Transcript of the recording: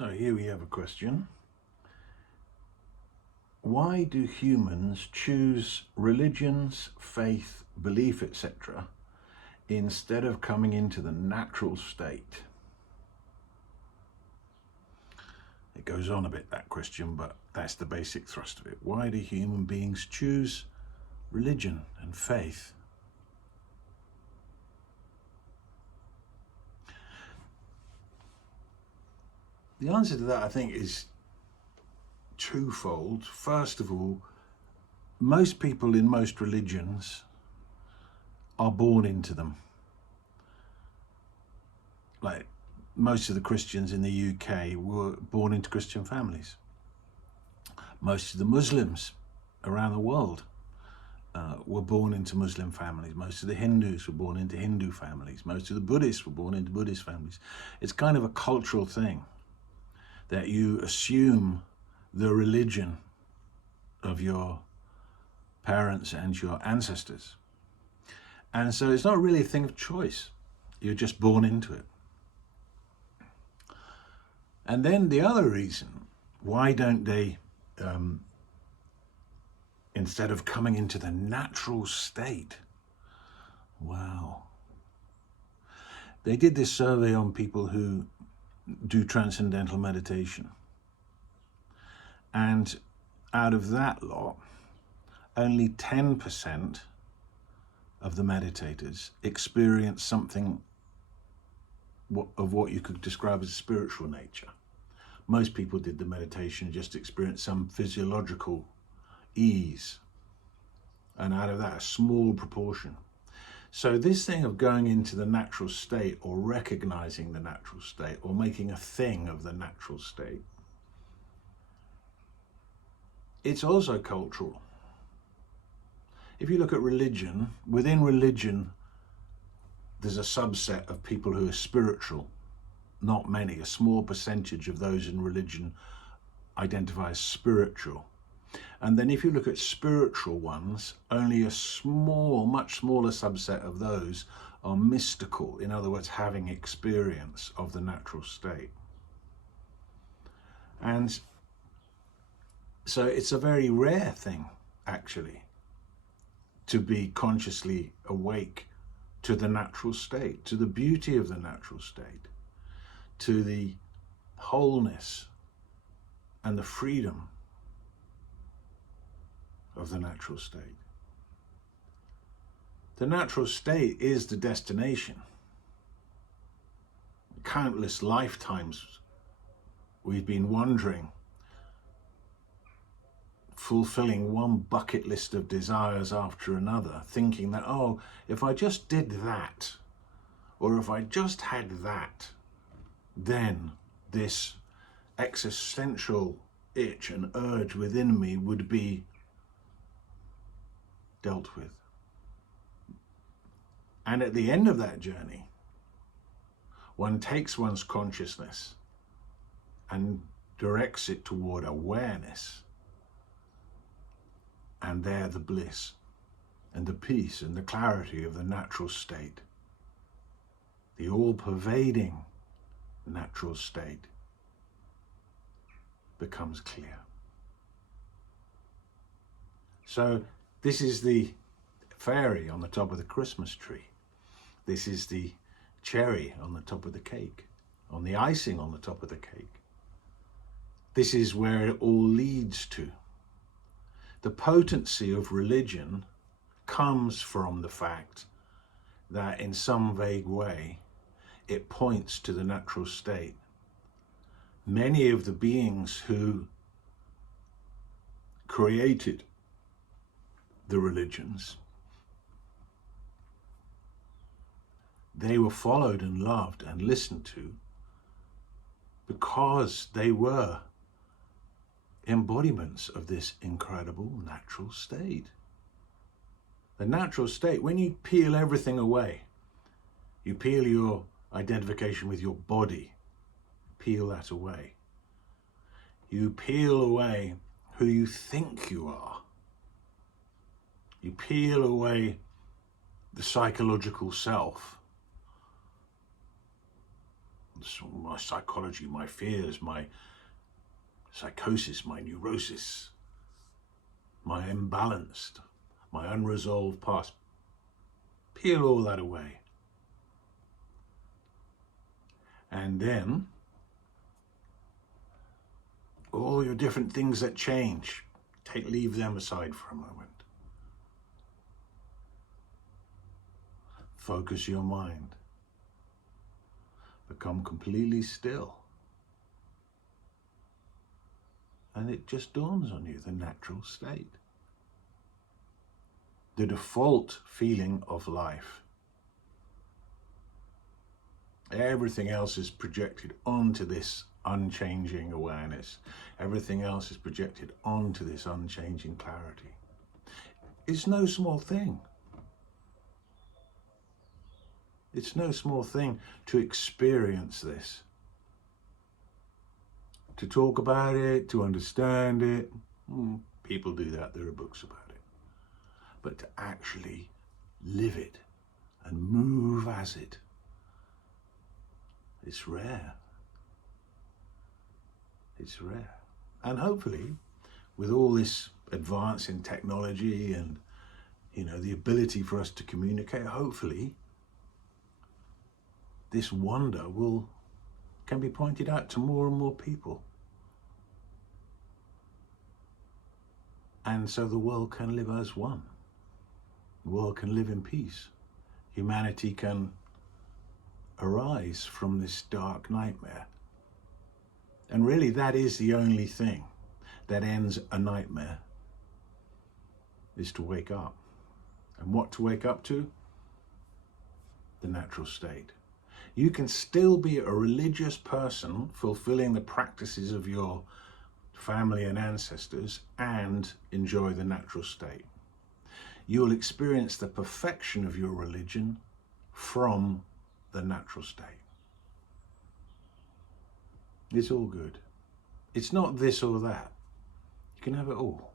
So here we have a question. Why do humans choose religions, faith, belief, etc., instead of coming into the natural state? It goes on a bit, that question, but that's the basic thrust of it. Why do human beings choose religion and faith? The answer to that, I think, is twofold. First of all, most people in most religions are born into them. Like most of the Christians in the UK were born into Christian families. Most of the Muslims around the world were born into Muslim families. Most of the Hindus were born into Hindu families. Most of the Buddhists were born into Buddhist families. It's kind of a cultural thing that you assume the religion of your parents and your ancestors. And so it's not really a thing of choice. You're just born into it. And then the other reason, why don't they, instead of coming into the natural state, wow. They did this survey on people who do transcendental meditation. And out of that lot, only 10% of the meditators experience something of what you could describe as a spiritual nature. Most people did the meditation and just experienced some physiological ease. And out of that, a small proportion. So this thing of going into the natural state, or recognizing the natural state, or making a thing of the natural state, it's also cultural. If you look at religion, within religion, there's a subset of people who are spiritual. Not many, a small percentage of those in religion identify as spiritual. And then if you look at spiritual ones, only a small, much smaller subset of those are mystical. In other words, having experience of the natural state. And so it's a very rare thing, actually, to be consciously awake to the natural state, to the beauty of the natural state, to the wholeness and the freedom of the natural state. The natural state is the destination. Countless lifetimes we've been wandering, fulfilling one bucket list of desires after another, thinking that, oh, if I just did that, or if I just had that, then this existential itch and urge within me would be dealt with. And at the end of that journey, one takes one's consciousness and directs it toward awareness. And there the bliss and the peace and the clarity of the natural state, the all-pervading natural state, becomes clear. So this is the fairy on the top of the Christmas tree. This is the cherry on the top of the cake, on the icing on the top of the cake. This is where it all leads to. The potency of religion comes from the fact that in some vague way it points to the natural state. Many of the beings who created the religions, they were followed and loved and listened to because they were embodiments of this incredible natural state. The natural state, when you peel everything away, you peel your identification with your body, peel that away. You peel away who you think you are. You peel away the psychological self, my psychology, my fears, my psychosis, my neurosis, my imbalanced, my unresolved past. Peel all that away. And then all your different things that change, leave them aside for a moment. Focus your mind. Become completely still. And it just dawns on you, the natural state. The default feeling of life. Everything else is projected onto this unchanging awareness. Everything else is projected onto this unchanging clarity. It's no small thing. It's no small thing to experience this. To talk about it, to understand it. People do that, there are books about it. But to actually live it and move as it, it's rare. It's rare. And hopefully, with all this advance in technology and, the ability for us to communicate, hopefully, this wonder can be pointed out to more and more people. And so the world can live as one. The world can live in peace. Humanity can arise from this dark nightmare. And really, that is the only thing that ends a nightmare, is to wake up. And what to wake up to? The natural state. You can still be a religious person fulfilling the practices of your family and ancestors and enjoy the natural state. You'll experience the perfection of your religion from the natural state. It's all good. It's not this or that. You can have it all.